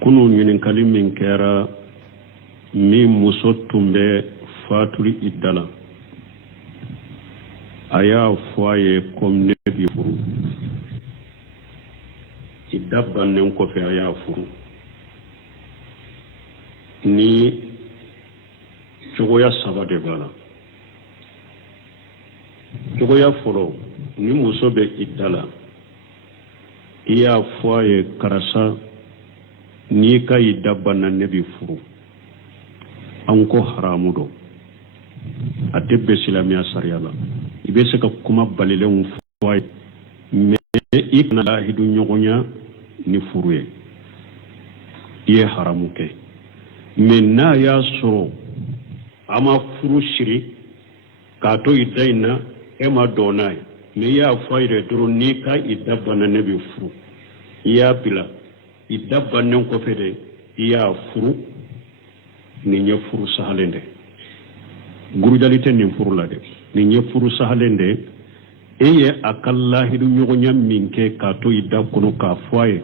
kunu ɲininkali min kɛra min muso tun bɛ fatuli idala a y'a fɔ a ye comme ne bi furu idda bannen kɔfɛ a y'a furu ni cogoya saba de b'a la. Cogoya fɔlɔ ni muso bɛ idda la i y'a fɔ a ye karisa n'i ka idda banna ne bi furu an ko haramu don a tɛ bɛn silamɛya sariya la i bɛ se ka kuma balilenw fɔ a ye mais i kana lahidu ɲɔgɔnya ni furu ye i ye haramu kɛ mais n'a y'a sɔrɔ a ma furu siri k'a to idda in na e ma dɔn n'a ye mais i y'a fɔ a yɛrɛ dɔrɔn n'i ka idda banna ne bi furu i y'a bila idda bannen kɔfɛ de i y'a furu nin ye furu sahalen de gurujali tɛ nin furu la de nin ye furu sahalen de e ye a ka lahidu ɲɔgɔnya min kɛ k'a to idda kɔnɔ k'a fɔ a ye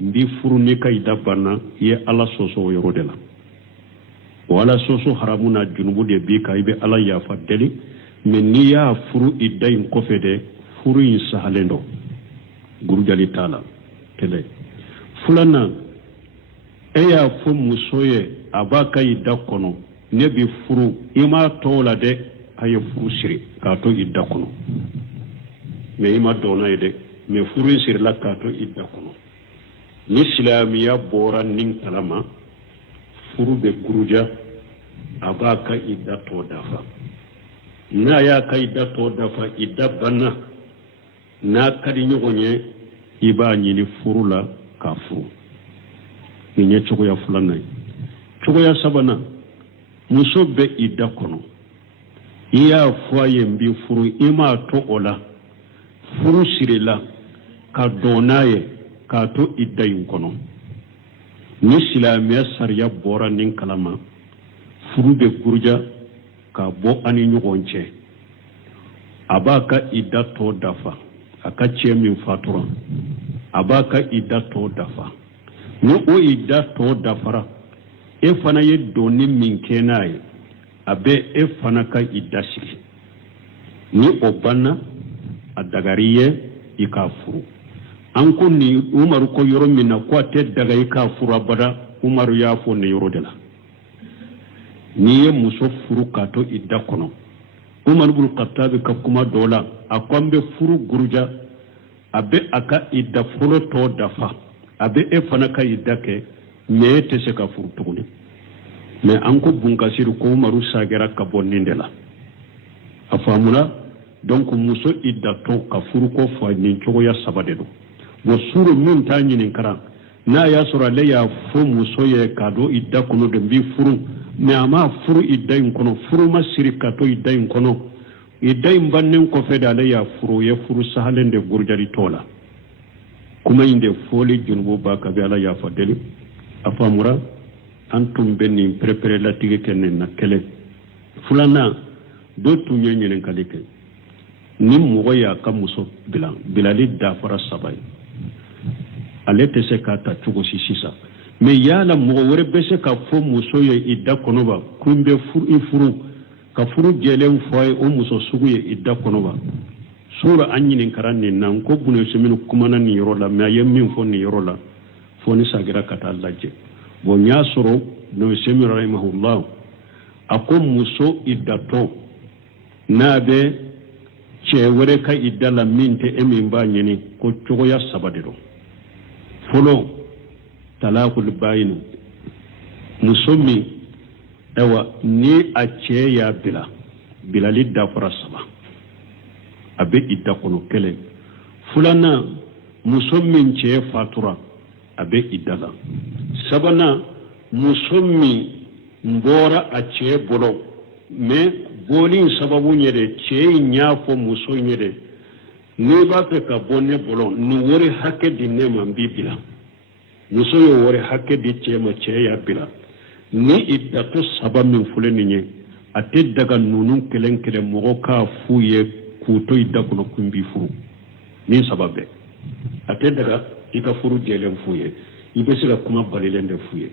n bi furu n'i ka idda banna i ye ala sɔsɔ o yɔrɔ de la o ala sɔsɔ haramu na junubu de b'i kan i bɛ ala yafa deli mais n'i y'a furu idda in kɔfɛ de furu in sahalen don gurujali t'a la kɛlɛ filanan e y'a fɔ muso ye a b'a ka idda kɔnɔ ne bi furu i m'a tɔw la dɛ a ye furu siri k'a to idda kɔnɔ mais i ma dɔn n'a ye dɛ mais furu in sirila k'a to idda kɔnɔ ni silamɛya bɔra nin kalama furu bɛ guruja a b'a ka idda tɔ dafa n'a y'a ka idda tɔ dafa idda banna n'a ka di ɲɔgɔn ye i b'a ɲini furu la k'a furu nin ye cogoya filanan ye cogoya sabanan muso bɛ idda kɔnɔ i y'a fɔ a ye n bi furu i m'a to o la furu sirila ka dɔn n'a ye k'a to idda in kɔnɔ ni silamɛya sariya bɔra nin kalama furu bɛ guruja ka bɔ ani ɲɔgɔn cɛ a b'a ka idda tɔ dafa a ka cɛ min fatura a b'a ka idda tɔ dafa ni o idda tɔ dafara e fana ye donni min kɛ n'a ye a bɛ e fana ka idda sigi ni o banna a dagari ye i k'a furu an ko ni umaru ko yɔrɔ min na ko a tɛ daga i k'a furu abada umaru y'a fɔ nin yɔrɔ de la n'i ye muso furu k'a to idda kɔnɔ umaru bun katabi ka kuma dɔ la a ko an bɛ furu guruja a bɛ a ka idda fɔlɔ tɔ dafa a bɛ e fana ka idda kɛ mais e tɛ se ka furu tuguni mais an ko bunkasiri ko umaru sagera ka bɔ nin de la a faamuna donc muso idda tɔ ka furu ko fɔ nin cogoya saba de don bon suru min t'a ɲininkara n'a y'a sɔrɔ ale y'a fɔ muso ye k'a don idda kɔnɔ de n b'i furu mais a m'a furu idda in kɔnɔ furu ma siri ka to idda in kɔnɔ idda in bannen kɔfɛ de ale y'a furu o ye furu sahalen de gurujali tɔ la kuma in de fɔli junubu b'a ka bɛ ala yafa deli a faamura an tun bɛ nin pɛrɛpɛrɛ latigi kɛ nin na kɛlɛ filanan dɔ tun ye ɲininkali kɛ ni mɔgɔ y'a ka muso bilali dafara saba ye ale tɛ se k'a ta cogo si sisan mais yala mɔgɔ wɛrɛ bɛ se ka fɔ muso ye idda kɔnɔba ko n bɛ i furu ka furu jɛlen fɔ a ye o muso sugu ye idda kɔnɔba sura an ɲininkara nin na n ko buneseminu kumana nin yɔrɔ la mais a ye min fɔ nin yɔrɔ la fɔ ni sagira ka taa lajɛ bon n y'a sɔrɔ buneseminu rahimahullah a ko muso iddatɔ n'a bɛ cɛ wɛrɛ ka idda la min tɛ e min b'a ɲini ko cogoya saba de don fɔlɔ talakul bayinu muso min ayiwa ni a cɛ y'a bilali dafara saba a bɛ idda kɔnɔ kelen filanan muso min cɛ fatura a bɛ idda la sabanan muso min bɔra a cɛ bolo mais bɔli sababu ye de cɛ in y'a fɔ muso ye de n'i b'a fɛ ka bɔ ne bolo nin wari hakɛ di ne ma n b'i bila muso ye wari hakɛ di cɛ ma cɛ y'a bila ni iddatɔ saba min filɛ nin ye a tɛ daga ninnu kelen kelen mɔgɔ k'a f'u ye k'u to idda kɔnɔ kun b'i furu nin saba bɛɛ a tɛ daga i ka furu jɛlen f'u ye ibe se ka kuma balilen de fu ye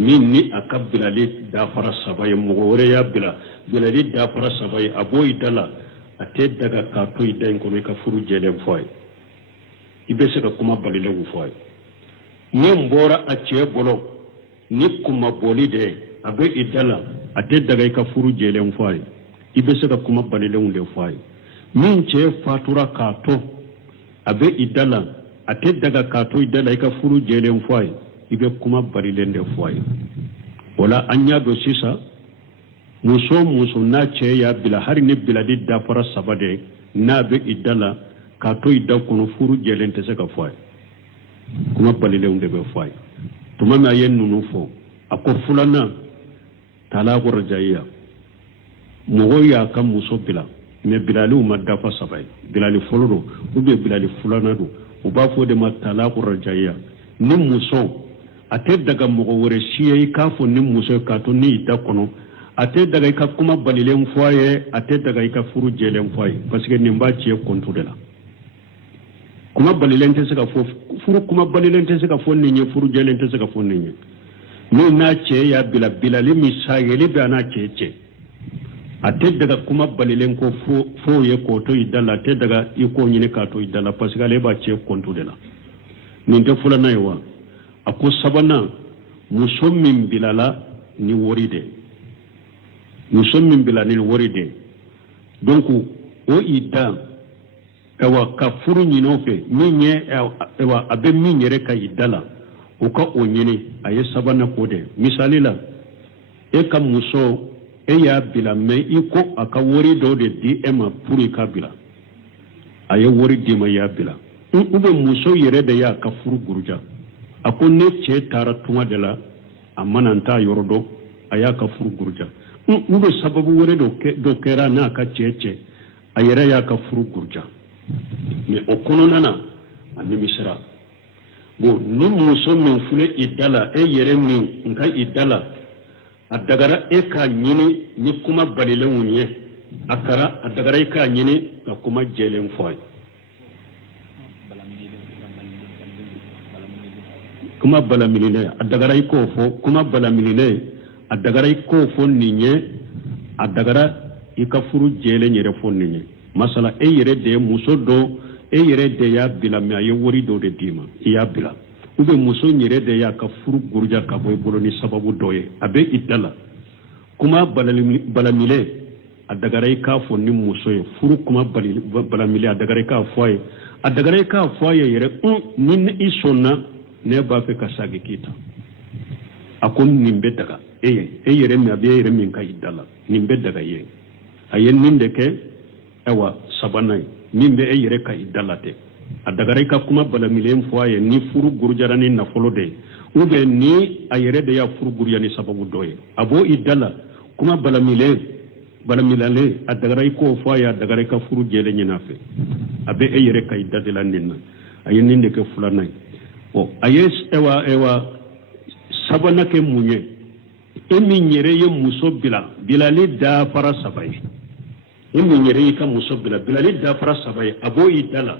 min ni a ka bilali dafara saba ye mɔgɔ wɛrɛ y'a bila bilali dafara saba ye a b'o i da la a tɛ daga k'a to i da in kɔnɔ i ka furu jɛlen fɔ a ye i bɛ se ka kuma balilenw fɔ a ye min bɔra a cɛ bolo ni kuma bɔli de a bɛ i da la a tɛ daga i ka furu jɛlen fɔ a ye i bɛ se ka kuma balilenw de fɔ a ye min cɛ fatura k'a to a bɛ i da la a tɛ daga k'a to i da la i ka furu jɛlen fɔ a ye i bɛ kuma balilen de fɔ a ye o la an y'a dɔn sisan muso o muso n'a cɛ y'a bila hali ni bilali dafara saba de n'a bɛ i da la k'a to i da kɔnɔ furu jɛlen tɛ se ka fɔ a ye kuma balilenw de bɛ fɔ a ye tuma min a ye ninnu fɔ a ko filanan talaqu rajaiya mɔgɔw y'a ka muso bila mais bilaliw ma dafa saba ye bilali fɔlɔ don ou bien bilali filanan don u b'a fɔ o de ma talaqu rajaiya ni muso a tɛ daga mɔgɔ wɛrɛ si ye i k'a fɔ ni muso ye k'a to ni i da kɔnɔ a tɛ daga i ka kuma balilen fɔ a ye a tɛ daga i ka furu jɛlen fɔ a ye parce que nin b'a cɛ kɔntu de la kuma balilen tɛ se ka fɔ furu kuma balilen tɛ se ka fɔ nin ye furu jɛlen tɛ se ka fɔ nin ye n'o n'a cɛ y'a bila bilali min sayɛli bɛ a n'a cɛ cɛ a tɛ daga kuma balilen ko fo ye k'o to i da la a tɛ daga i k'o ɲini k'a to i da la parce que ale b'a cɛ kɔntu de la nin tɛ filanan ye wa a ko sabanan muso min bilala ni wari de muso min bila ni wari de donc o i da ewa ka furu ɲin'o fɛ min ye ewa a bɛ min yɛrɛ ka i da la o ka o ɲini a ye sabanan k'o de misali la e ka muso e y'a bila mais i ko a ka wari dɔ de di e ma pour i ka bila a ye wari di ma i y'a bila ou bien muso yɛrɛ de y'a ka furu guruja a ko ne cɛ taara tunga de la a mana n t'a yɔrɔ dɔn a y'a ka furu guruja ou bien sababu wɛrɛ dɔ kɛra n'a ka cɛ cɛ a yɛrɛ y'a ka furu guruja mais o kɔnɔna na a nimisira bon ni muso min filɛ i da la e yɛrɛ min nka i da la a dagara e k'a ɲini ni kuma balilenw ye a dagara e k'a ɲini ka kuma jɛlen fɔ a ye kuma balaminɛ a dagara i k'o fɔ kuma balaminɛ a dagara i k'o fɔ nin ye a dagara i ka furu jɛlen yɛrɛ fɔ nin ye masala e yɛrɛ de ye muso dɔ e yɛrɛ de y'a bila mais a ye wari dɔ de d'i ma i y'a bila ou bien muso yɛrɛ de y'a ka furu guruja ka bɔ i bolo ni sababu dɔ ye a bɛ i da la kuma balaminɛ a dagara i k'a fɔ ni muso ye furu kuma balaminɛ a dagara i k'a fɔ a ye a dagara i k'a fɔ a ye yɛrɛ ni i sɔnna ne b'a fɛ ka sagi k'i ta a ko nin bɛ daga e ye e yɛrɛ min a bɛ e yɛrɛ min ka i da la nin bɛ daga ye a ye nin de kɛ awa sabanan ye min bɛ e yɛrɛ ka i da la tɛ a dagara i ka kuma balaminɛ fɔ a ye ni furu gurujara ni nafolo de ye ou bien ni a yɛrɛ de y'a furu guruja ni sababu dɔ ye a b'o i da la kuma balaminɛlen a dagara i k'o fɔ a ye a dagara i ka furu jɛlen ɲin'a fɛ a bɛ e yɛrɛ ka i da de la nin na a ye nin de kɛ filanan ye a ye sabanan kɛ mun ye e min yɛrɛ ye muso bilali dafara saba ye e min yɛrɛ y'i ka muso bilali dafara saba ye a b'o i da la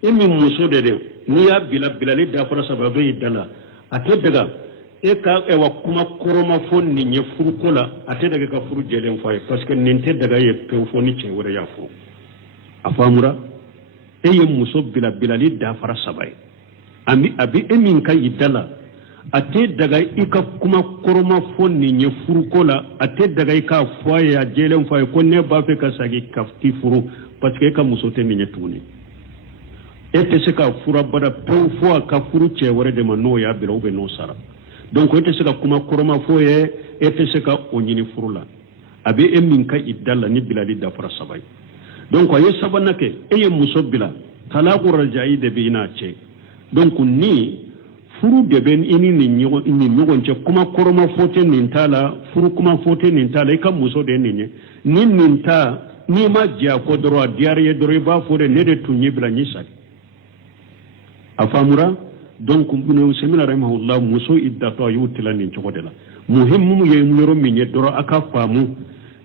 e min muso de n'i y'a bilali dafara saba a b'o i da la a tɛ daga e ka kuma kɔrɔma fɔ nin ye furuko la a tɛ daga ka furu jɛlen fɔ a ye parce que nin tɛ daga ye pewu fɔ ni cɛ wɛrɛ y'a fɔ a faamura e ye muso bilali dafara saba ye a bɛ e min ka i da la a tɛ daga i ka kuma kɔrɔma fɔ nin ye furuko la a tɛ daga i k'a fɔ a ye a jɛlen fɔ a ye ko ne b'a fɛ ka sagi ka t'i furu parce que e ka muso tɛ nin ye tuguni e tɛ se ka fura bada pewu fɔ a ka furu cɛ wɛrɛ de ma n'o y'a bila ou bien n'o sara donc e tɛ se ka kuma kɔrɔma fɔ ye e tɛ se ka o ɲini furu la a bɛ e min ka i da la ni bilali dafara saba ye donc a ye sabanan kɛ e ye muso bila talaqu rajai de bɛ i n'a cɛ donc ni furu de bɛ i ni nin ɲɔgɔn cɛ kuma kɔrɔma fɔ tɛ nin t'a la furu kuma fɔ tɛ nin t'a la i ka muso de ye nin ye ni nin ta n'i ma jɛ a kɔ dɔrɔn a diyara i ye dɔrɔn i b'a fɔ de ne de tun ye bila n ye sali a faamura donc Ibn Usaymin rahimahullah muso iddatɔ a y'u tila nin cogo de la muhimu ye yɔrɔ min ye dɔrɔn a ka faamu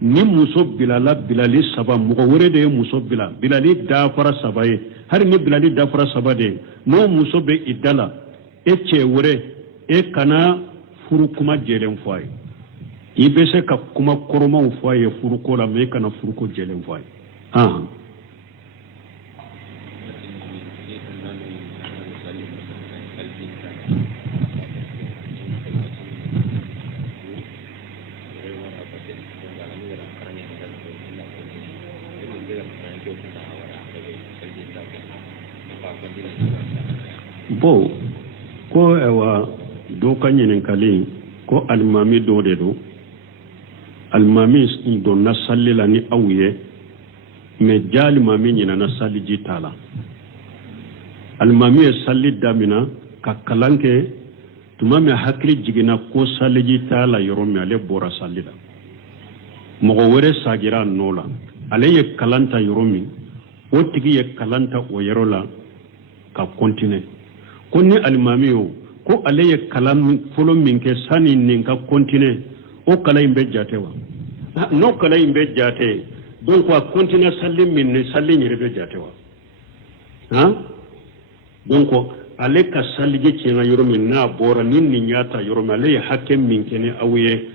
ni muso bilala bilali saba mɔgɔ wɛrɛ de ye muso bilali dafara saba ye hali ni bilali dafara saba de ye n'o muso bɛ i da la cɛ wɛrɛ kana furu kuma jɛlen fɔ a ye i bɛ se ka kuma kɔrɔmaw fɔ a ye furuko la mais kana furuko jɛlen fɔ a ye bon ko ewa do ka ɲininkali ko alimami dɔ de do alimami donna salli la ni aw ye mais ja alimami ɲinana saliji t'a la alimami ye salli damina ka kalan kɛ tuma min hakili jiginna ko saliji t'a la yɔrɔ min ale bɔra salli la mɔgɔ wɛrɛ sagira a nɔ la ale ye kalan ta yɔrɔ min o tigi ye kalan ta o yɔrɔ la ka continuer ko ni alimami o ko ale ye kalan fɔlɔ min kɛ sani nin ka continuer o kalan in bɛ jate wa n'o kalan in bɛ jate donc a continuer salli min ni salli in yɛrɛ bɛ jate wa donc ale ka saliji tiɲɛna yɔrɔ min n'a bɔra ni nin y'a ta yɔrɔ min ale ye hakɛ min kɛ ni aw ye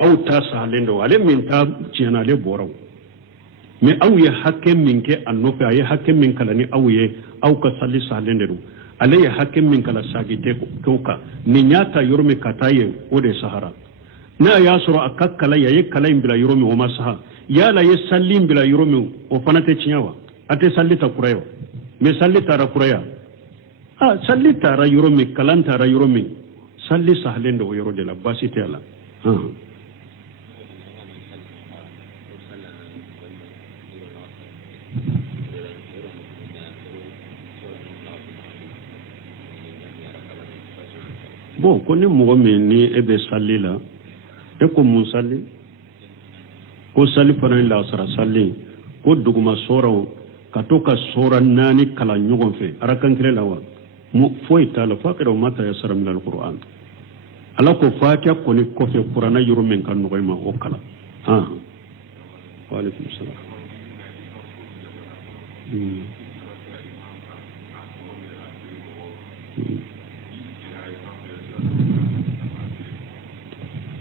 aw ta sahalen don ale min ta tiɲɛna ale bɔra o mais aw ye hakɛ min kɛ a nɔfɛ a ye hakɛ min kalan ni aw ye aw ka salli sahalen de don ale ye hakɛ min kalan sagite k'o kan nin y'a ta yɔrɔ min ka taa ye o de sahara n'a y'a sɔrɔ a ka kalan a ye kalan in bila yɔrɔ min o ma saha yala ye salli in bila yɔrɔ min o fana tɛ tiɲɛ wa a tɛ salli ta kura ye wa mais salli taara kura ya salli taara yɔrɔ min kalan taara yɔrɔ min salli sahalen de o yɔrɔ de la baasi tɛ a la bon ko ni mɔgɔ min ni e bɛ salli la e ko mun salli ko salli fana ye lasara salli ko duguma sɔrɔw ka to ka sɔra 4 kalan ɲɔgɔn fɛ arakan kelen la wa foyi t'a la f'a kɛra o ma ta yasara min alquran ala ko fatiha kɔni kɔfɛ kuranna yɔrɔ min ka nɔgɔ i ma o kalan wa alaikum salam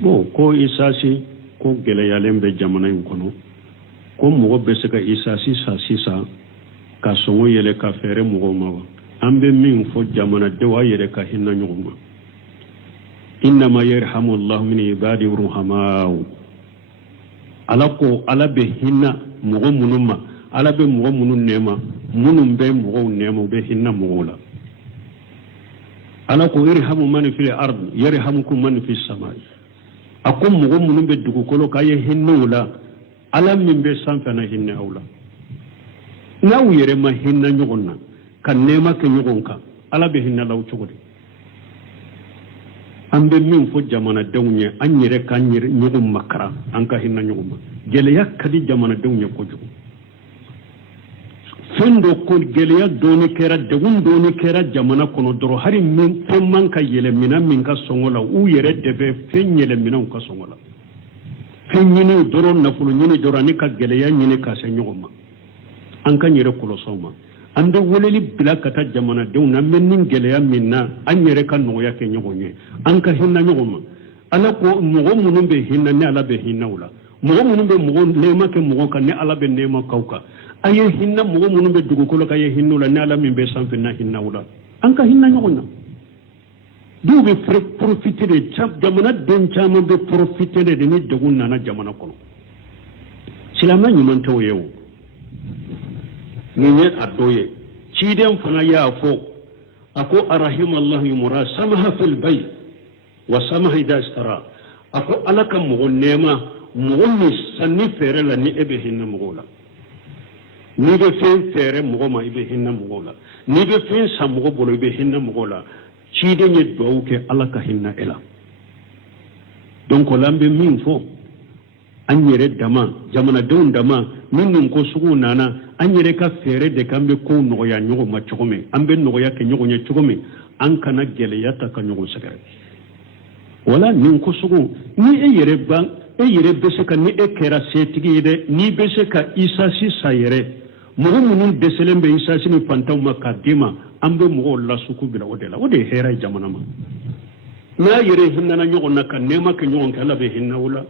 bon ko isasi ko gɛlɛyalen bɛ jamana in kɔnɔ ko mɔgɔ bɛ se ka isasi sa sisan ka sɔngɔ yɛlɛ ka fɛɛrɛ mɔgɔw ma wa an bɛ min fɔ jamanadenw a yɛrɛ ka hinɛ ɲɔgɔn ma innama yarhamu allahu min ibadi ruhamaw ala ko ala bɛ hinɛ mɔgɔ minnu ma ala bɛ mɔgɔ minnu nɛma minnu bɛ mɔgɔw nɛma u bɛ hinɛ mɔgɔw la ala ko irhamu man fil ard yarhamukum man fis samai a ko mɔgɔ minnu bɛ dugukolo k'a ye hinɛ u la ala min bɛ sanfɛ na hinɛ aw la n'aw yɛrɛ ma hinɛ ɲɔgɔn na ka nɛɛma kɛ ɲɔgɔn kan ala bɛ hinɛ la cogo di an bɛ min fɔ jamanadenw ye an yɛrɛ k'an ɲɔgɔn makara an ka hinɛ ɲɔgɔn ma gɛlɛya ka di jamanadenw ye kojugu fɛn dɔ ko gɛlɛya dɔɔni kɛra degun dɔɔni kɛra jamana kɔnɔ dɔrɔn hali min fɛn man ka yɛlɛ minɛn min ka sɔngɔ la u yɛrɛ de bɛ fɛn yɛlɛ minɛnw ka sɔngɔ la fɛn ɲini dɔrɔn nafolo ɲini dɔrɔn ani ka gɛlɛya ɲini ka se ɲɔgɔn ma an ka yɛrɛ kɔlɔsɔw ma an bɛ weleli bila ka taa jamanadenw na an bɛ nin gɛlɛya min na an yɛrɛ ka nɔgɔya kɛ ɲɔgɔn ye an ka hinɛ ɲɔgɔn ma ala ko mɔgɔ minnu bɛ hinɛ ni ala bɛ hinɛ u la mɔgɔ minnu bɛ mɔgɔ nɛɛma kɛ mɔgɔ kan ni ala bɛ nɛɛma k'aw kan a ye hinɛ mɔgɔ minnu bɛ dugukolo kan a ye hinɛ u la ni ala min bɛ sanfɛ na hinɛ u la an ka hinɛ ɲɔgɔn na dɔw bɛ profiter de jamanaden caman bɛ profiter de ni degun nana jamana kɔnɔ silamɛ ɲuman tɛ o ye o nin ye a dɔ ye ciden fana y'a fɔ a ko arahimallahu yumra samaha fil bayt wa samaha idha istara a ko ala ka mɔgɔ nɛɛma mɔgɔ min sanni fɛɛrɛ la ni e bɛ hinɛ mɔgɔw la n'i bɛ fɛn fɛɛrɛ mɔgɔ ma i bɛ hinɛ mɔgɔw la n'i bɛ fɛn san mɔgɔ bolo i bɛ hinɛ mɔgɔw la ciden ye duwawu kɛ ala ka hinɛ e la donc o la an bɛ min fɔ an yɛrɛ dama jamanadenw dama minnu ko sugu nana an yɛrɛ ka fɛɛrɛ de k'an bɛ kow nɔgɔya ɲɔgɔn ma cogo min an bɛ nɔgɔya kɛ ɲɔgɔn ye cogo min an kana gɛlɛya ta ka ɲɔgɔn sɛgɛrɛ wala nin ko sugu ni e yɛrɛ bɛ se ka ni e kɛra setigi ye dɛ n'i bɛ se ka isasi sa yɛrɛ mogo munun deselen be isasi ni fantaw ma ka dima ambe mogo la suku bila odela ode hera jamana ma na yere hinna na nyogo na ka nema ke nyogo kala be hinna wala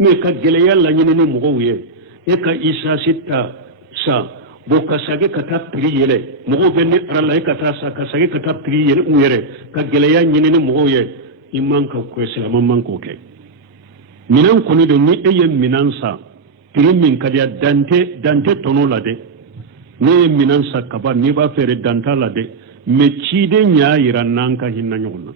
me ka gele yalla nyine ni mogo ye e ka isasi ta sa bo ka sage ka ta pri yele mogo be ni rala e ka ta sa ka sage ka ta pri yele uyere ka gele ya nyine ni mogo ye imman ka ko islam man ko ke minan ko ni do ni eye minan sa pri min ka dia dante tono la de ne minan sa kaba ni ba fere danta la de me cide nya ira nan ka hinna nyonna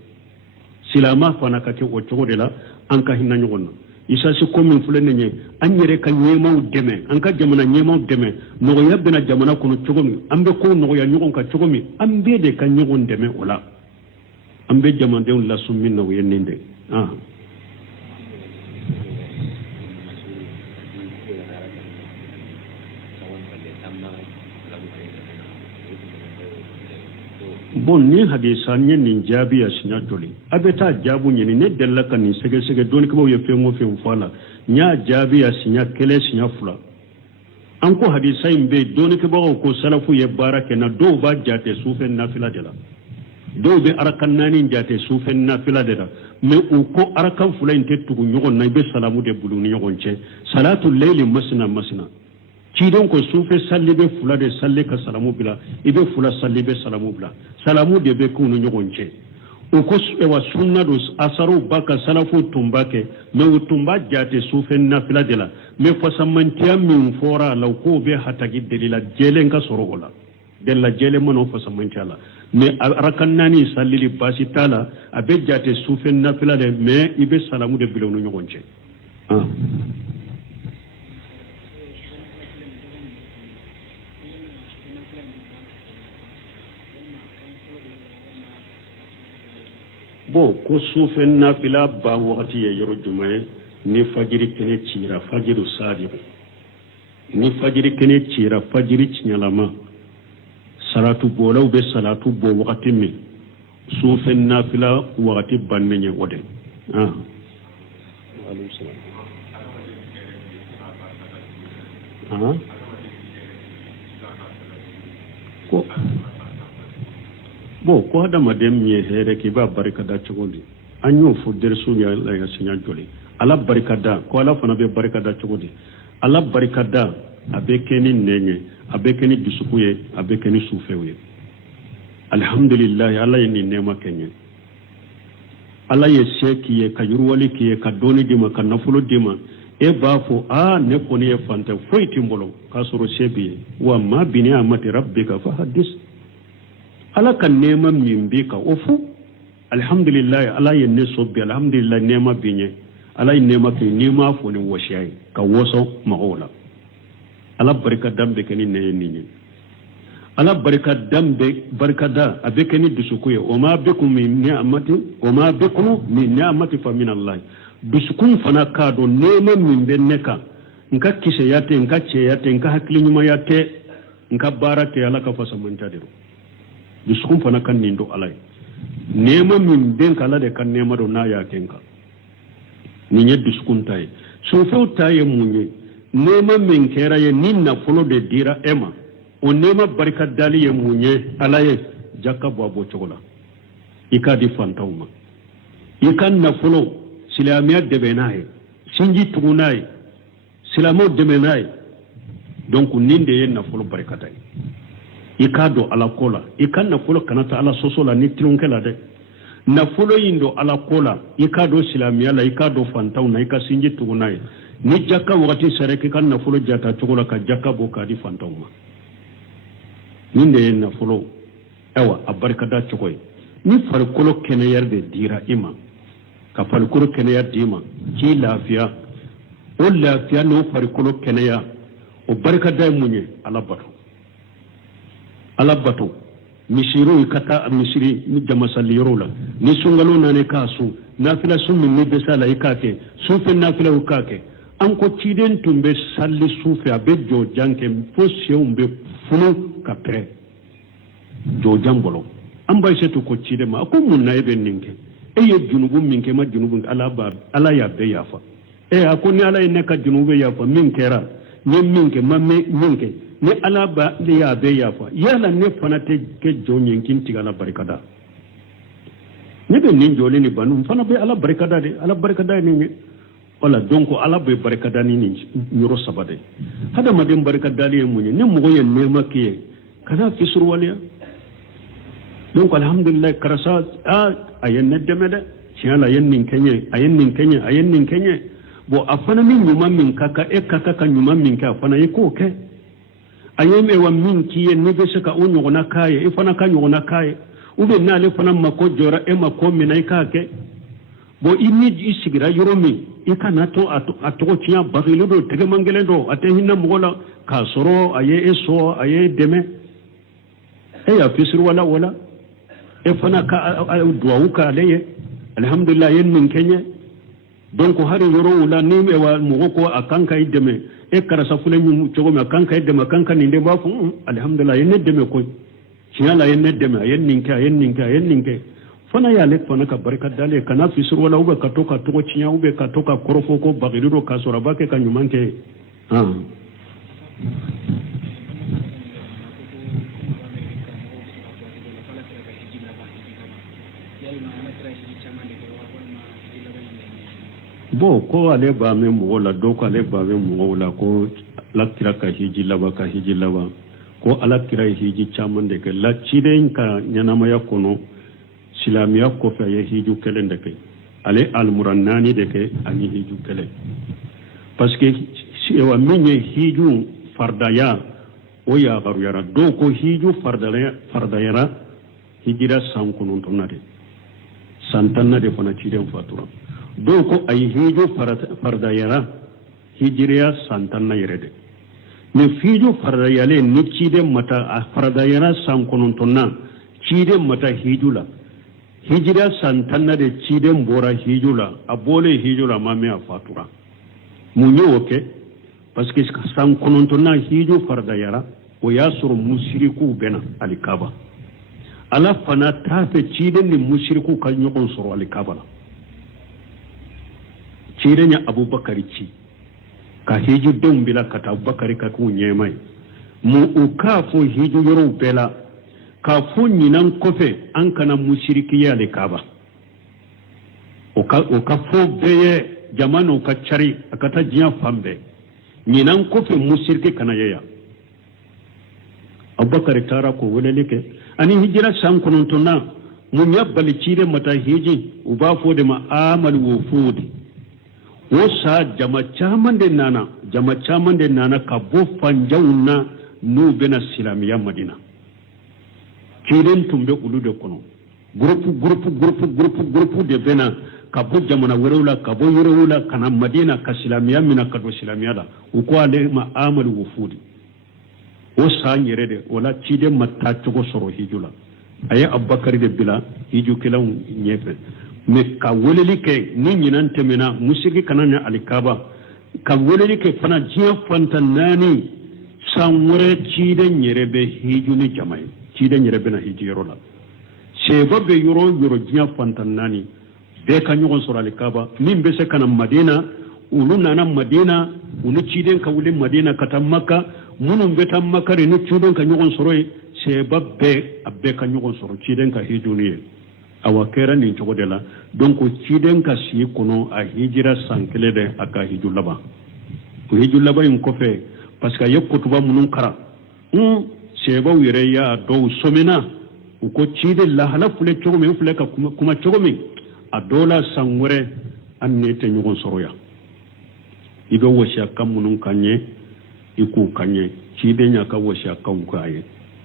silama fana ka ke o cogo de la an ka hinna nyonna isa si ko min fulen ne an yere ka nyemaw deme an ka jamana nyemaw deme no ya bena jamana kono cogo mi an be ko no ya nyogon ka cogo mi an be de ka nyogon deme ola an be jamana de la summin no yenninde bon ni hadisa nye ni jabi ya sinya joli abeta jabu nye ne della kan ni sege sege doni ko ye fengo fen fala nya jabi ya sinya kele sinya fula anko hadisa imbe doni ko ko salafu ye barake na do ba jate sufen nafila dela do be arakan nani jate sufen nafila dela me ko arakan fula inte tugu nyogon na be salamu de buluni nyogon che salatul layli masna kidon ko sufe salli be fula de salli ka salamu bila ibe fula salli be salamu bila salamu de be kunu nyogonche o ko e wa sunna do asaru baka salafu tumbake me utumba jate sufe nafila de la me fasamantiya min fora law ko be hatagi delila jelen ka sorogola della jele mono fasamantiya la me rakanani salli basi tala abe jate sufe nafila de me ibe salamu de bila no nyogonche bo ko sufen nafila ba wakati ya yoro jumaye ni fajiri kene cira fajiru sadiq ni fajiri kene cira fajiri cinyalama salatu bolaw be salatu bo wakati mi sufen nafila wakati banmenye wode ko bo ko adama dem ye here ki ba barikada chogoli anyo fo dersu ya la ya sinya joli ala barikada ko ala fana be barikada chogoli ala barikada abekeni nenye abekeni bisukuye abekeni sufewe alhamdulillah ala yini nema kenye ala ye sheki ye kayuru wali ki ye kadoni dima kanafulo dima e ba fo ne ko ne fanta foyti mbolo kasoro sebi wa ma bini amati rabbika fa hadis ala kan neman min bi ka ofu alhamdulillah ala yin ne sobbi alhamdulillah nema binye ala yin nema ki nema fo ne washai ka woso maola ala barka dambe kani ne ninyi ala barka dambe barkada abekani dusukuye o ma bikum min ni'amati o ma bikum min ni'amati fa min allah dusukun fana kado nema min benneka nka kise yate nka che yate nka hakili nyuma yate nka barake ala ka fasa mantadiro dusukun fana kan nindo alai nema min ben kala de kan nema do na ya kenka ni nye dusukun tay so fo tay munye nema min kera ye ninna folo de dira ema o nema barka dali ye munye alaye jakka babo chogola ikadi fantawma ikan na folo silamiya de benaye sinji tugunay silamo de benaye donc ninde ye na folo barka tay ikado ala kola ikan na folo kanata ala sosola ni tilunkela de na folo yindo ala kola ikado silamiya la ikado fantawna ikasinji tugunay ni jakka wakati sareke kan na folo jata chogola ka jakka bo kadi fantawma ninde na folo ewa abarkada chogoy ni farkolo keneyar de dira ima ka farkolo keneyar dima ki lafiya o lafiya no farkolo keneya o barkada munye alabato misiru kata misiri ni jamasali yorola ni sungalo nane kasu nafila summi ni besala ikake sufe nafila ukake anko tiden tumbe salli sufe abe jo janke fosse umbe funu kapre jo jambolo amba setu ko tide ma ko mun na ebe ninke eye junubu minke ma junubu ala ya be yafa akoni ala ne ka junubu yafa min kera nyem minke ma minke ni ala ba de ya be ya fa yala ne fana te ke jonyen kin tigala barkada ne be nin joli ni banu fana be ala barkada ni wala donc ala be barkada ni yoro sabade hada madin barkada le munye ne mo yen ne makiye kana fisur waliya donc alhamdulillah karasa ayen ne demede ciala yen nin kenye bo afana min nyuma min kaka kaka nyuma min ka afana yiko ke ayeme wa min kiye ne be saka onyo na kaye ifana ka nyo na kaye ube na le fana mako jora mako minai ka ke bo image isigira yoromi ikana to ato tiya bagilo do tege mangele do ate hinna mogola ka soro aye eso aye deme ya fisir wala fana ka duwauka leye alhamdulillah yen min kenye donc hari yoro wala ni me wa mogoko akanka ideme karasa fule mu chogo me akanka ideme akanka ni ndemba fu alhamdulillah yen deme ko ciyala yen deme yen ninka fana ya le fana ka barka dale kana fisir wala ube katoka to ciya ube katoka korofo ko bagiro ka sora bake ka nyumanke bo ko ale ba me mo la do ko ale ba me mo la ko la kira ka hiji laba ko ala kira hiji chaman de ke la chiden ka nyana ma yakono silamiya ko fa ye hiju kelen de ke ale al murannani de ke ani hiju kelen parce que si wa minye hiju fardaya o ya garu yara do ko hiju fardaya hijira sankunun tonade santanna de fana chiden fatura do ko ay hiju fardayara hijriya santanna yerede ne fiju fardayale ni chide mata fardayara sankununtonna chide mata hijula hijriya santanna de chide mbora hijula abole hijula mame afatura munyo oke parce que sankununtonna hiju fardayara o yasuru musriku bena alikaba ala fana tafe chide ni musriku kan yokon soro alikaba cirenya abubakari ci ka hiju don bila kata abubakari ka ku nyemai mu ukafo hiju yoro bela ka fu nyinan kofe an kana mushriki ya le kaba o ka fo beye jamano ka chari akata jiya fambe nyinan kofe mushriki kana yaya abubakari tara ko welelike ani hijira san kununtuna mun yabbali cire mata hiji ubafo de ma amal wufudi wosa jama chaman de nana ka bo fanjawna no bena silamiya madina kiden tumbe ulude kono groupe de bena ka bo jamana werula ka bo yorula kana madina ka silamiya mina ka do silamiya da uko ale ma amal wufudi wosa nyerede wala cide matta togo soro hijula aye abubakar de bila hiju kilan nyefe me ka woleli ke ni nyinan temena musiki kananya alikaba ka woleli ke fana jiya fanta nani sanwure cide nyerebe hiju ni jamai cide nyerebe na hiju yorola seba be yoro jiya fanta nani be ka nyogon sura alikaba min be se kana madina ulu nana madina ulu cide ka wuli madina kata makka munun be tam makka re ni cide ka nyogon soro seba be abbe ka nyogon soro cide ka hiju ni awa kera ni cogo de la donc ciden ka si kono a hijira sankele de aka hiju laba ko hiju laba in ko fe parce que yakutuba munun kara seba wire ya do somena ko cide la hala fule cogo me fule ka kuma cogo me a dola sangure anne te nyugon soroya ibe wosha kam munun kanye iku kanye cide nya ka wosha kam kaye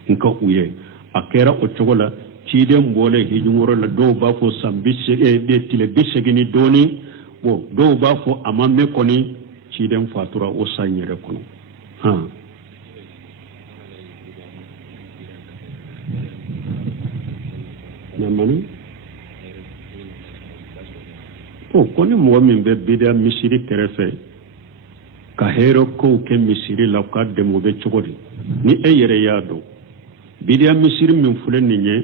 nka uye akera o cogo la ciden bole hijumoro la do ba fo sambisse de tile bisse gini doni bo do ba fo amamme koni ciden fatura o sanyere kono namani o koni mo min be bida misiri terefe ka hero ko ke misiri la ka de mo be chogodi ni eyere yado bida misiri min fulen ni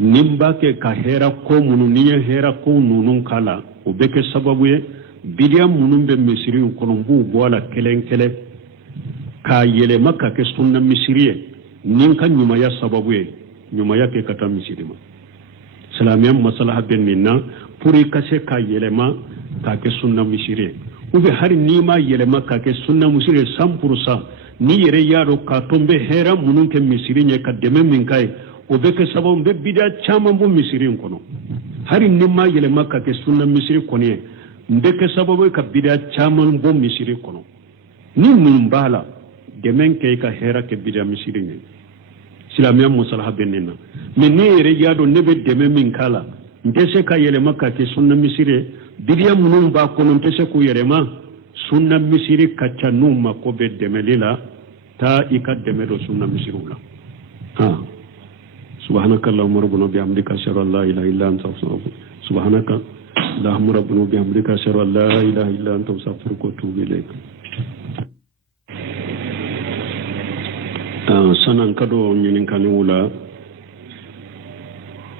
nimba ke ka hera ko munu niye hera ko nunun kala o beke sababu ye bidiya munun be misiri kono bu bola kelen ka yelema ka ke sunna misiriye nin ka ɲumaya sababu ye ɲumaya ke ka taa misiri ma silamɛya masalaha bɛ nin na pour i ka se ka yɛlɛma ka kɛ sunna misiri ye ou bien hali n'i ma yɛlɛma ka kɛ sunna misiri ye 100% ni yɛrɛ y'a dɔn k'a to n bɛ hɛrɛ minnu kɛ misiri ɲɛ ka dɛmɛ min k'a ye o bɛ kɛ sababu n bɛ bidaa caman bɔ misiri in kɔnɔ hali ni ma yɛlɛma ka kɛ sunna misiri kɔni ye n bɛ kɛ sababu ye ka bidaa caman bɔ misiri kɔnɔ ni mun b'a la dɛmɛ kɛ i ka hɛrɛ kɛ bidaa misiri ɲɛ silamɛya musalaha bɛ nin na mais ne yɛrɛ y'a dɔn ne bɛ dɛmɛ min k'a la n tɛ se ka yɛlɛma ka kɛ sunna misiri ye bidiya minnu b'a kɔnɔ n tɛ se k'u yɛlɛma sunna misiri ka ca n'u mako bɛ dɛmɛli la taa i ka dɛmɛ dɔ sunna misiriw la سبحانك اللهم ربنا بحمدك أشهد أن لا إله إلا أنت سبحانك اللهم ربنا بحمدك أشهد أن لا إله إلا أنت أستغفرك وأتوب إليك sanan kado ɲininkali wula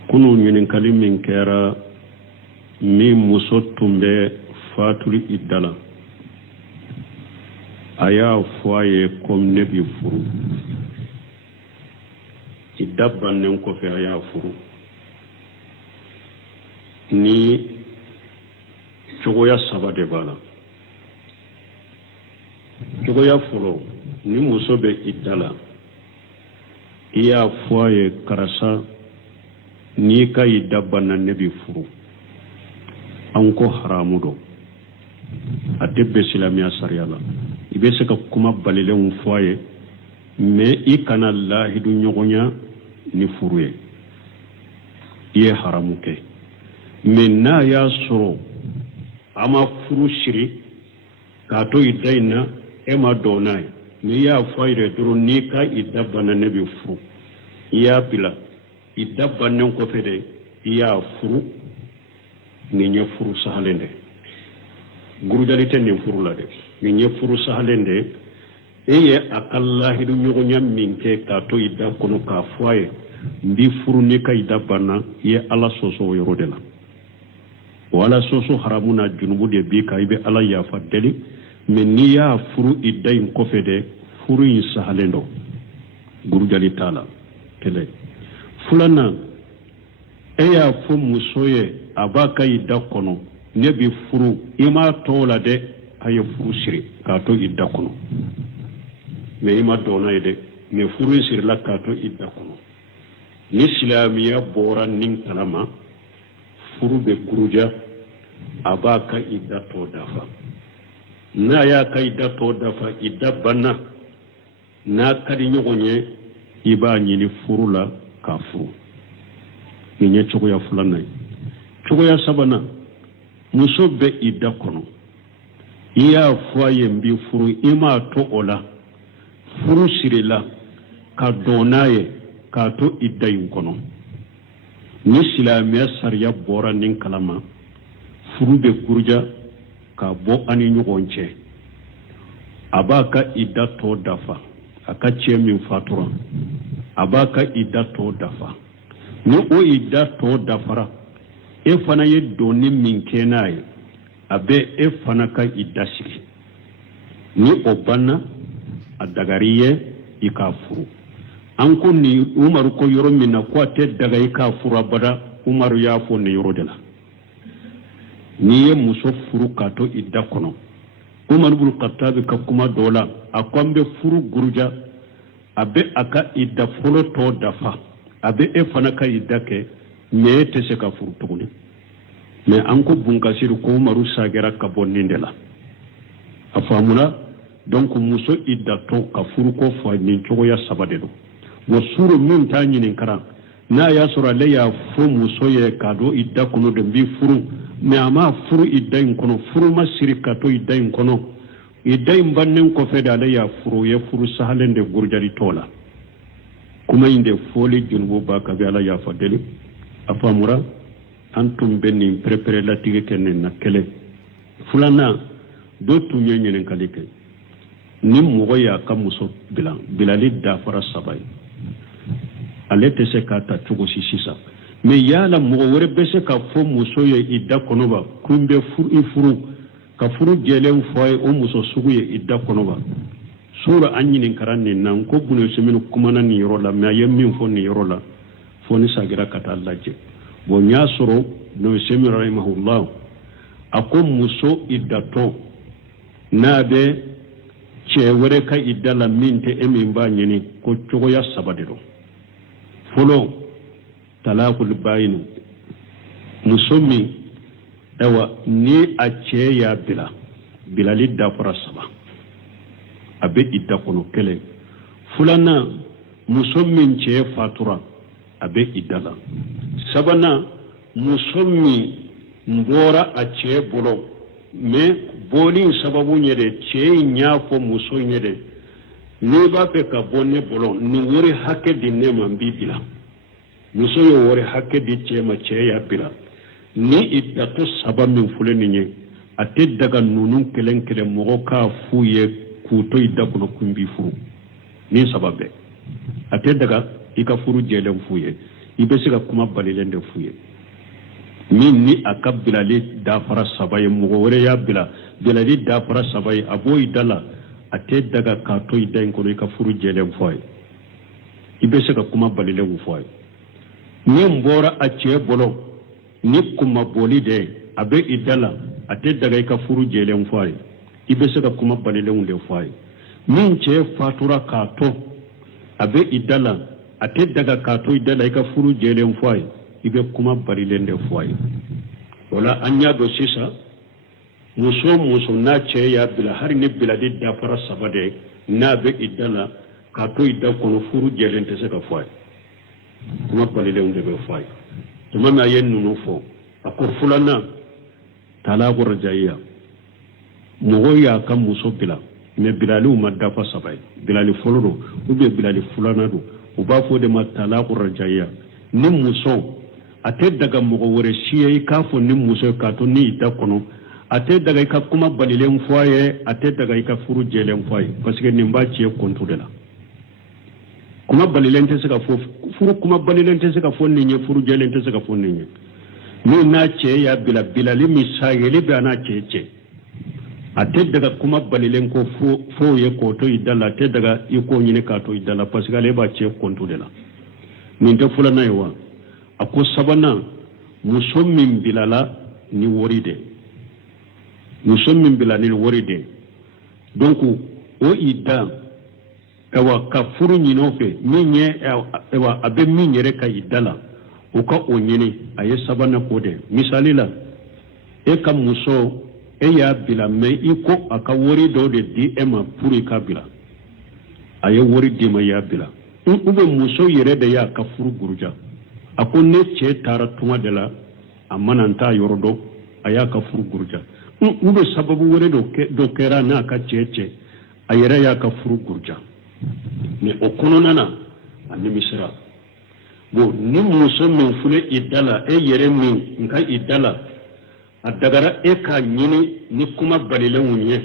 kunu ɲininkali min kɛra min muso tun bɛ fatuli i dala a y'a fɔ a ye ko ne bi furu i da bannen kɔfɛ a y'a furu ni cogoya saba de b'a la cogoya fɔlɔ ni muso bɛ i dala i y'a fɔ a ye karisa n'i ka i da banna ne bi furu an ko haramu don a tɛ bɛn silamɛya sariya la i bɛ se ka kuma balilenw fɔ a ye mais i kana lahidu ɲɔgɔnya ni furu ye i ye haramu kɛ mais n'a y'a sɔrɔ a ma furu siri k'a to i da in na e ma dɔn n'a ye n'i y'a fɔ a yɛrɛ dɔrɔn n'i ka i da banna ne bɛ furu i y'a bila i da bannen kɔfɛ de i y'a furu nin ye furu sahalen de gurujali tɛ nin furu la dɛ nin ye furu sahalen de e ye a ka lahidu ɲɔgɔnya min kɛ k'a to i da kɔnɔ k'a fɔ a ye n bi furu n'i ka i da banna i ye ala sɔsɔ o yɔrɔ de la o ala sɔsɔ haramu na junubu de b'i kan i bɛ ala yafa deli mais n'i y'a furu i da in kɔfɛ de furu in sahalen don gurujali t'a la kɛlɛ filanan e y'a fɔ muso ye a b'a ka i da kɔnɔ ne bi furu i m'a tɔ la dɛ a ye furu siri k'a to i da kɔnɔ mais i ma dɔn n'a ye dɛ mais furu in sirila k'a to i da kɔnɔ ni silamɛya bɔra nin kalama furu bɛ guruja a b'a ka i da tɔ dafa n'a y'a ka i da tɔ dafa i da banna n'a ka di ɲɔgɔn ye i b'a ɲini furu la k'a furu nin ye cogoya filanan ye cogoya sabanan muso bɛ i da kɔnɔ i y'a fɔ a ye n bi furu i m'a to o la furu sirila ka dɔn n'a ye k'a to i da in kɔnɔ ni silamɛya sariya bɔra nin kalama furu bɛ guruja ka bɔ ani ɲɔgɔn cɛ a b'a ka i da tɔ dafa a ka cɛ min fatura a b'a ka i da tɔ dafa ni o i da tɔ dafara e fana ye donni min kɛ n'a ye a bɛ e fana ka i da sigi ni o banna a dagari ye i k'a furu an ko ni umaru ko yɔrɔ min na ko a tɛ daga i k'a furu abada umaru y'a fɔ nin yɔrɔ de la n'i ye muso furu k'a to i da kɔnɔ umaru bun katabi ka kuma dɔ la a ko an bɛ furu guruja a bɛ a ka i da fɔlɔ tɔ dafa a bɛ e fana ka i da kɛ mais e tɛ se ka furu tuguni mais an ko bunkasiri ko umaru sagɛra ka bɔ nin de la a faamuna donc muso i datɔ ka furu ko fɔ nin cogoya saba de don wa suru min t'a ɲininkara n'a y'a sɔrɔ ale y'a fɔ muso ye k'a dɔn i da kɔnɔ de n b'i furu mais a m'a furu i da in kɔnɔ furu ma siri ka to i da in kɔnɔ i da in bannen kɔfɛ de ale y'a furu o ye furu sahalen de gurujali tɔ la kuma in de fɔli junubu b'a kan bɛ ala yafa deli a faamura an tun bɛ nin pɛrɛpɛrɛ latigɛ kɛ nin na kɛlɛ filanan dɔ tun ye ɲininkali kɛ ni mɔgɔ y'a ka muso bilali dafara saba ye ale tɛ se k'a ta cogo si sisan mais yala mɔgɔ wɛrɛ bɛ se k'a fɔ muso ye i da kɔnɔba ko n bɛ i furu ka furu jɛlen fɔ a ye o muso sugu ye i da kɔnɔba sura an ɲinin karan nin nan ko bunu seminu kumana ni yɔrɔ la mais a ye min fɔ ni yɔrɔ la fo ni sagira ka taa lajɛ bon n y'a sɔrɔ bunu seminu rahimahullah a ko muso iddatɔ n'a bɛ cɛ wɛrɛ ka idda la min tɛ e min b'a ɲini ko cogoya saba de don fɔlɔ talakul bayinu muso min ewa ni a cɛ y'a bilali dafara saba a bɛ idda kɔnɔ kɛlɛ filanan muso min cɛ fatura a bɛ idda la sabanan muso min bɔra a cɛ bolo mais bɔli sababu ɲɛ de cɛ in y'a fɔ muso in ye de n'i b'a fɛ ka bɔ ne bolo nin wari hakɛ di ne ma n b'i bila muso ye wari hakɛ di cɛ ma cɛ y'a bila ni iddatɔ saba min filɛ nin ye a tɛ daga ninnu kelen kelen mɔgɔ k'a f'u ye k'u to idda kɔnɔ kun b'i furu ni saba bɛɛ a tɛ daga i ka furu jɛlen f'u ye i bɛ se ka kuma balilen de f'u ye min ni a ka bilali dafara saba ye mɔgɔ wɛrɛ y'a bilali dafara saba ye a b'o idda la a tɛ daga k'a to idda in kɔnɔ i ka furu jɛlen fɔ a ye i bɛ se ka kuma balilen fɔ a ye min bɔra a cɛ bolo ni kuma boli de a bɛ idda la a tɛ daga i ka furu jɛlen fɔ a ye i bɛ se ka kuma balilenw de fɔ a ye min cɛ fatura k'a to a bɛ idda la a tɛ daga k'a to idda la i ka furu jɛlen fɔ a ye i bɛ kuma balilen de fɔ a ye o la an y'a dɔn sisan muso o muso n'a cɛ y'a bila hali ni bilali dafara saba de n'a bɛ idda la k'a to idda kɔnɔ furu jɛlen tɛ se ka fɔ a ye kuma balilenw de bɛ fɔ a ye tuma min a ye ninnu fɔ a ko filanan talaqu rajaiya mɔgɔw y'a ka muso bila mais bilaliw ma dafa saba ye bilali fɔlɔ don ou bien bilali filanan don u b'a fɔ o de ma talaqu rajaiya ni muso a tɛ daga mɔgɔ wɛrɛ si ye i k'a fɔ ni muso ye k'a to ni idda kɔnɔ a tɛ daga i ka kuma balilen fɔ a ye a tɛ daga i ka furu jɛlen fɔ a ye parce que nin b'a cɛ kontu de la kuma balilen tɛ se ka fɔ furu kuma balilen tɛ se ka fɔ nin ye furu jɛlen tɛ se ka fɔ nin ye n'o n'a cɛ y'a bila bilali min sayeli bɛ a n'a cɛ cɛ a tɛ daga kuma balilen ko fo ye k'o to idda la a tɛ daga i k'o ɲini k'a to idda la parce que ale b'a cɛ kontu de la nin tɛ filanan ye wa a ko sabanan muso min bilala ni wari de muso min bila ni wari de donc o idda ewa ka furu ɲini o fɛ min ye ewa a bɛ min yɛrɛ ka idda la o ka o ɲini a ye sabanan k'o de misali la e ka muso e y'a bila mais i ko a ka wari dɔ de di e ma pour i ka bila a ye wari di ma i y'a bila ou bien muso yɛrɛ de y'a ka furu guruja a ko ne cɛ taara tunga de la a mana n t'a yɔrɔ dɔn a y'a ka furu guruja ou bien sababu wɛrɛ dɔ kɛra n'a ka cɛ cɛ a yɛrɛ y'a ka furu guruja mais o kɔnɔna na a nimisira bon ni muso min filɛ idda la e yɛrɛ min nka idda la a dagara e k'a ɲini ni kuma balilenw ye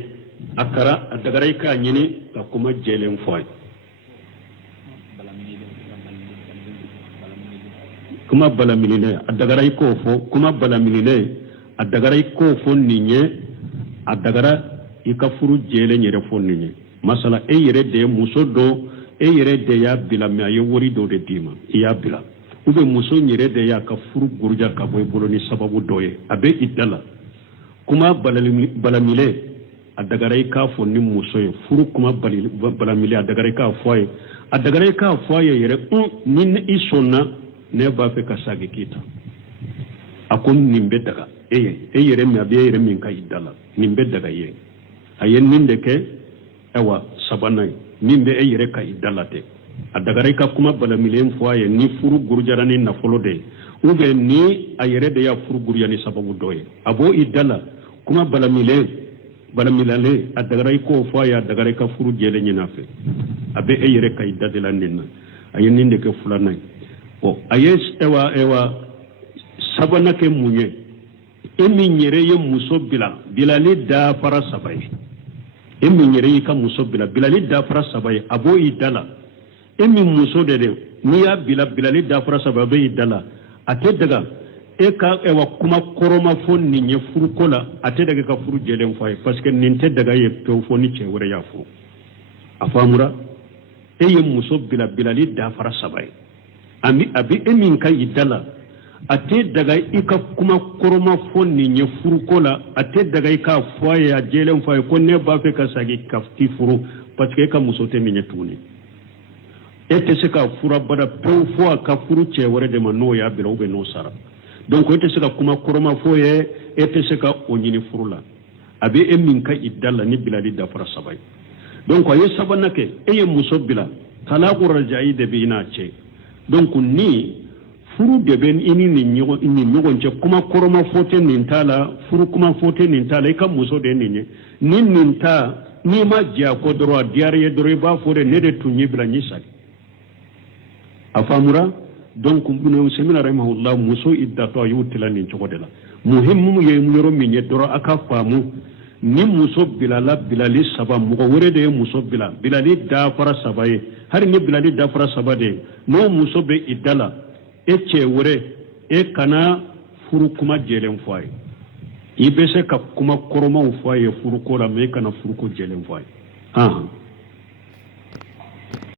a dagara e k'a ɲini ka kuma jɛlen fɔ a ye kuma balaminɛ a dagara i k'o fɔ kuma balaminɛ a dagara i k'o fɔ nin ye a dagara i ka furu jɛlen yɛrɛ fɔ nin ye masala e yɛrɛ de ye muso dɔ e yɛrɛ de y'a bila mais a ye wari dɔ de d'i ma i y'a bila ou bien muso yɛrɛ de y'a ka furu guruja ka bɔ i bolo ni sababu dɔ ye a bɛ idda la kuma balaminɛ a dagara i k'a fɔ ni muso ye furu kuma balaminɛ a dagara i k'a fɔ a ye a dagara i k'a fɔ a ye yɛrɛ ni i sɔnna ne b'a fɛ ka sagi kita a ko nin bɛ daga e ye e yɛrɛ min a bɛ e yɛrɛ min ka idda la nin bɛ daga ye a ye nin de kɛ ewa sabanan ye min bɛ e yɛrɛ ka idda la tɛ a dagara i ka kuma balaminɛ fɔ a ye ni furu gurujara ni nafolo de ye ou bien ni a yɛrɛ de y'a furu guruja ni sababu dɔ ye a b'o idda la kuma balaminɛ a dagara i k'o fɔ a ye a dagara i ka furu jɛlen ɲini a fɛ a bɛ e yɛrɛ ka idda de la nin na a ye nin de kɛ filanan ye a ye ewa sabanan kɛ mun ye e min yɛrɛ ye muso bilali dafara saba ye e min yɛrɛ y'i ka muso bilali dafara saba ye a b'o idda la e min muso de n'i y'a bilali dafara saba a bɛ idda la a tɛ daga e ka kuma kɔrɔma fɔ nin ye furuko la a tɛ daga ka furu jɛlen fɔ a ye parce que nin tɛ daga ye pewu fɔ ni cɛ wɛrɛ y'a furu afamura eye muso bila bilali dafara sabai ami abi emin ka idala ate daga ika kuma koroma fonni nye furuko la ate daga ika foye ya jelen foye ko ne ba fe ka sagi kafti furu parce que ka muso te minye tuni ete se ka fura bada pew fo ka furu che wore de mano ya bila ube no sara donc ete se ka kuma koroma foye ete se ka onyini furula abi emin ka idala ni bilali dafara sabai donc aye sabanake eye muso bila talaqu rajai de bi ina che donc ni furu de ben ini ni nyogon che kuma koroma fote nintala furu kuma fote nintala ika muso de ninye ni ninta ni ma jia ko doro diare doro ba fore ne de tunyi bila nyisa afamura donc bunu semina rahimahullah muso idda to yutila ni chogodela muhimmu ye muyoro minye doro aka famu ni muso bilala bilali saba mugo wore de muso bilali da fara saba ye har ni bilali da fara saba de no muso be idala e che wore e kana furu kuma jelen foye ibe se ka kuma koroma foye furu ko la me kana furu ko jelen foye